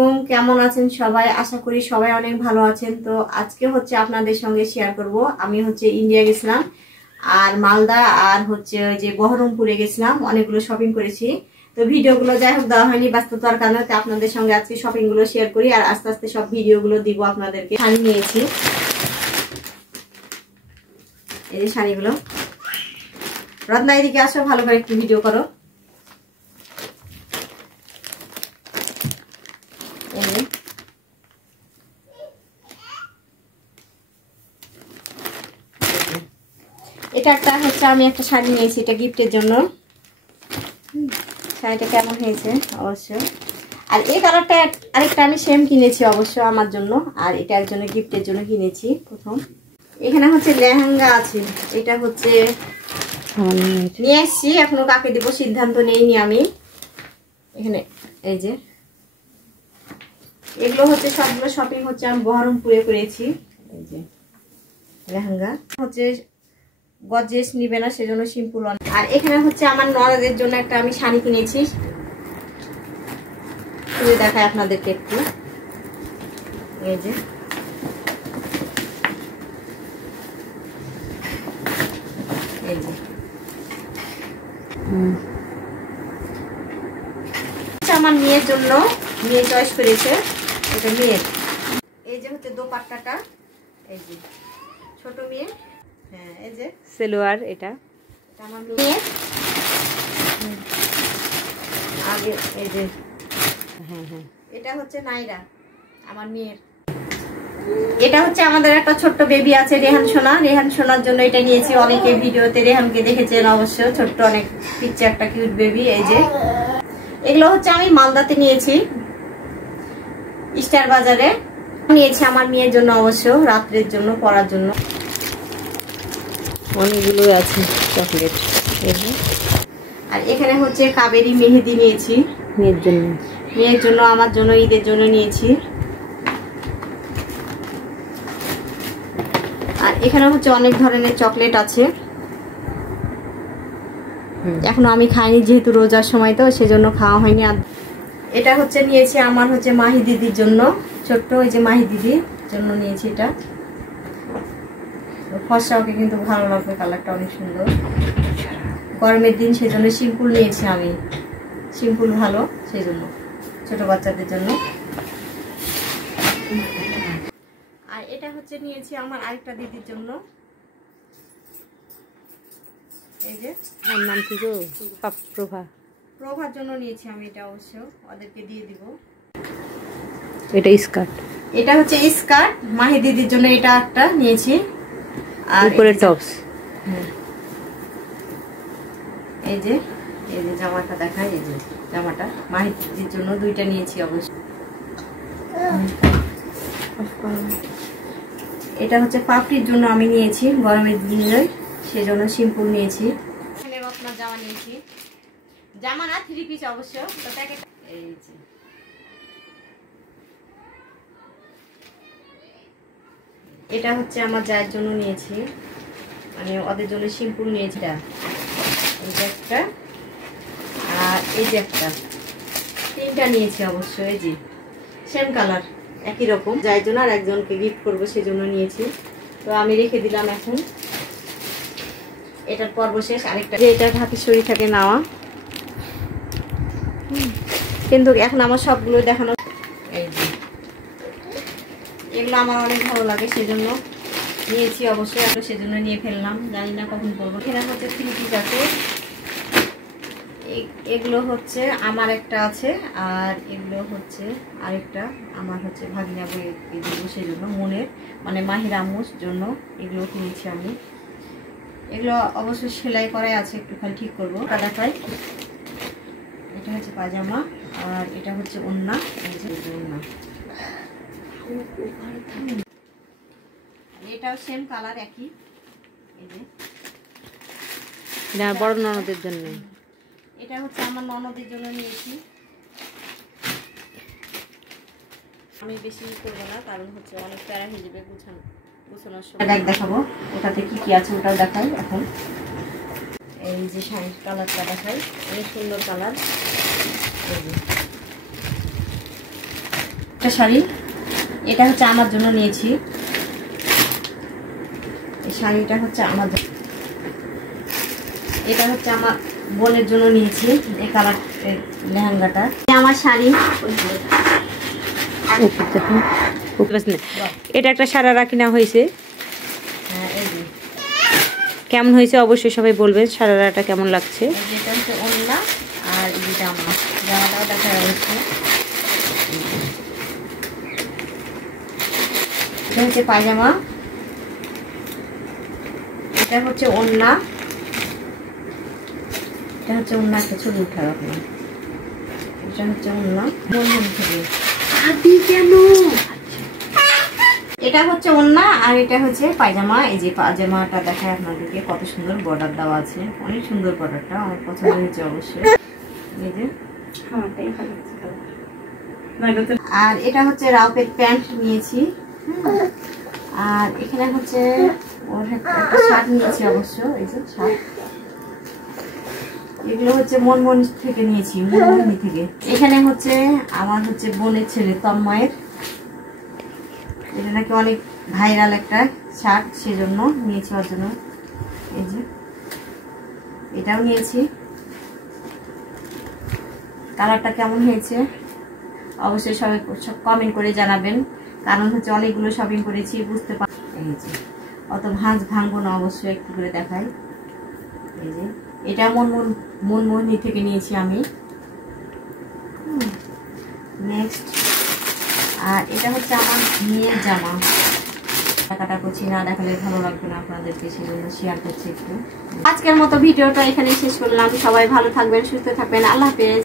আলাইকুম, কেমন আছেন সবাই? আশা করি সবাই অনেক ভালো আছেন। তো আজকে হচ্ছে আপনাদের সঙ্গে শেয়ার করব, আমি হচ্ছে ইন্ডিয়া গেছিলাম আর মালদা আর হচ্ছে ওই যে বহরমপুরে গেছিলাম, অনেকগুলো শপিং করেছি। তো ভিডিওগুলো যাই হোক দেওয়া হয়নি ব্যস্ততার কারণে, তো আপনাদের সঙ্গে আজকে শপিং গুলো শেয়ার করি আর আস্তে আস্তে সব ভিডিওগুলো দিব আপনাদেরকে। শাড়ি নিয়েছি, এই যে শাড়িগুলো। রত্না এদিকে আসো, ভালো করে একটু ভিডিও করো। এটা একটা হচ্ছে, আমি একটা শাড়ি নিয়েছি, এটা গিফটের জন্য। শাড়িটা কেমন হয়েছে অবশ্য। আর এই কালারটা আরেকটা আমি সেম কিনেছি অবশ্য আমার জন্য, আর এটা একজনের গিফটের জন্য কিনেছি প্রথম। এখানে হচ্ছে লেহেঙ্গা আছে, এটা হচ্ছে নিয়ে এসছি, এখনো কাকে দেবো সিদ্ধান্ত নেইনি আমি। এখানে এই যে এগুলো হচ্ছে সবগুলো শপিং হচ্ছে আমি বহরমপুরে করেছি। এই যে লেহেঙ্গা হচ্ছে গর্জিয়াস নিবে না, সেজন্য সিম্পল। আর এখানে হচ্ছে আমার ননদের জন্য একটা আমি শাড়ি কিনেছি, খুলে দেখাই আপনাদেরকে একটু। এই যে এই যে আমার মেয়ের জন্য, মেয়ে চয়েস করেছে, এটা মেয়ের। এই যে হচ্ছে দোপাট্টাটা, এই যে ছোট মেয়ে। হ্যাঁ, এই যে সেলোয়ার, এটা আমার মেয়ের। আগে এই যে হ্যাঁ হ্যাঁ, এটা হচ্ছে নাইরা আমার মেয়ের। এটা হচ্ছে আমাদের একটা ছোট্ট বেবি আছে, রেহান সোনা। রেহান সোনার জন্য এটা নিয়েছি। অনেকে ভিডিওতে রেহানকে দেখেছেন অবশ্য, ছোট্ট অনেক পিচ্ছে একটা কিউট বেবি। এই যে এগুলো হচ্ছে আমি মালদাতে নিয়েছি, স্টার বাজারে নিয়েছি আমার মেয়ের জন্য অবশ্য, রাত্রের জন্য পরার জন্য। অনেকগুলো আছে চকলেট। আর এখানে হচ্ছে কাবেরী মেহেদি নিয়েছি মেয়ের জন্য, মেয়ের জন্য, আমার জন্য, ঈদের জন্য নিয়েছি। আর এখানে হচ্ছে অনেক ধরনের চকলেট আছে, এখনো আমি খাইনি যেহেতু রোজার সময়, তো সেজন্য খাওয়া হয়নি। আর এটা হচ্ছে নিয়েছি আমার হচ্ছে মাহি দিদির জন্য, ছোট্ট ওই যে মাহি দিদির জন্য নিয়েছি এটা। ফর্সা, ওকে কিন্তু ভালো লাগবে, কালারটা অনেক সুন্দর। গরমের দিন সেজন্য সিম্পল নিয়েছি আমি, সিম্পল ভালো সেজন্য, ছোট বাচ্চাদের জন্য। আর এটা হচ্ছে নিয়েছি আমার আরেকটা দিদির জন্য, এই যে ওর নাম কি গো? প্রভা। প্রভার জন্য নিয়েছি আমি এটা, অবশ্য ওদেরকে দিয়ে দিব। এটা স্কার্ট, এটা হচ্ছে স্কার্ট মাহি দিদির জন্য, এটা একটা নিয়েছি। আর উপরে টপস। এই যে জামাটা দেখাই, এই যে জামাটা মাহি দিদির জন্য দুইটা নিয়েছি অবশ্য। এটা হচ্ছে পাপড়ির জন্য আমি নিয়েছি, গরমের দিনে সেজন্য সিম্পল নিয়েছি। এখানে রত্না জামা নিয়েছি, জামা না, 3 পিস অবশ্য। এই যে এটা হচ্ছে আমার জায়ের জন্য নিয়েছি, মানে ওদের জন্য সিম্পল নিয়েছি। এই যে একটা, আর এই যে একটা, 3টা নিয়েছি অবশ্য। এই যে সেম কালার, একই রকম, যার জন্য আর একজনকে গিফট করবো সেজন্য নিয়েছি। তো আমি রেখে দিলাম এখন, এটার পর্ব শেষ। আরেকটা যে এটা ঢাকেশ্বরী থেকে নেওয়া, কিন্তু এখন আমার সবগুলো দেখানো। এই যে এগুলো আমার অনেক ভালো লাগে সেজন্য নিয়েছি অবশ্যই, একটা সেজন্য নিয়ে ফেললাম, জানি না কখন পরবো। এখানে হচ্ছে 3 পিস আছে, এগুলো হচ্ছে আমার একটা আছে, আর এগুলো হচ্ছে আরেকটা আমার হচ্ছে ভাগিনা বইকে দেবো সেজন্য, মনের মানে মাহির আম্মুর জন্য এগুলো কিনেছি আমি। এগুলো অবশ্য সেলাই করাই আছে, একটু খালি ঠিক করবো। দেখাই, এটা হচ্ছে পাজামা, আর এটা হচ্ছে ওড়না। এই যে ওড়না, এটাও সেম কালার, একই। এই যে বড় ননদের জন্য, এটা হচ্ছে আমার ননদের জন্য নিয়েছি। আমি বেশি করবো না, কারণ হচ্ছে অনেক প্যারা হয়ে যাবে গুছানোর সময়। ব্যাগ দেখাবো, ওটাতে কি কি আছে ওটাও দেখাই এখন। এই যে শাড়ির কালারটা দেখাই, অনেক সুন্দর কালার। এই যে একটা শাড়ি, এটা হচ্ছে আমার জন্য নিয়েছি। এই শাড়িটা হচ্ছে আমার, এটা হচ্ছে আমার বোনের জন্য নিয়েছি। এই কালার লেহেঙ্গাটা আমার শাড়ি। এটা একটা সারারা কিনা হয়েছে, হ্যাঁ এই যে কেমন হয়েছে অবশ্যই সবাই বলবেন সারারাটা কেমন লাগছে। এটা হচ্ছে ওড়না আর এই জামা, জামাটাও দেখা যাচ্ছে। এটা হচ্ছে পায়জামা, এটা হচ্ছে ওড়না, এটা হচ্ছে ওড়না, একটা ছবি উঠা রাখলাম। এটা হচ্ছে ওড়না বন্ধন থেকে কেন, এটা হচ্ছে ওড়না আর এটা হচ্ছে পায়জামা। এই যে পায়জামাটা দেখায় আপনাদেরকে, কত সুন্দর বর্ডার দেওয়া আছে, অনেক সুন্দর বর্ডারটা, আমার পছন্দ হয়েছে অবশ্যই। এই যে আর এটা হচ্ছে রাউপের প্যান্ট নিয়েছি। আর এখানে হচ্ছে ওর একটা শার্ট নিয়েছি অবশ্য, এই যে শার্ট। এগুলো হচ্ছে মনমনি থেকে নিয়েছি, মনমনি থেকে। এখানে হচ্ছে আমার হচ্ছে বোনের ছেলে তন্ময়ের, এটা নাকি অনেক ভাইরাল একটা শার্ট, সেজন্য নিয়েছি ওর জন্য। এই যে এটাও নিয়েছি। কালারটা কেমন হয়েছে অবশ্যই সবাই কমেন্ট করে জানাবেন, কারণ হচ্ছে অনেকগুলো শপিং করেছি, বুঝতে পার। এই যে অত ভাঙবো না, অবশ্যই একটু করে দেখাই। এই যে এটা মনমোহনী থেকে নিয়েছি আমি। নেক্সট, আর এটা হচ্ছে আমার মেয়ের জামা। টাকাটা করছি না, দেখালে ভালো লাগবে না আপনাদেরকে, সেজন্য শেয়ার করছি একটু। আজকের মতো ভিডিওটা এখানে শেষ করলাম। সবাই ভালো থাকবেন, সুস্থ থাকবেন, আল্লাহ হাফেজ।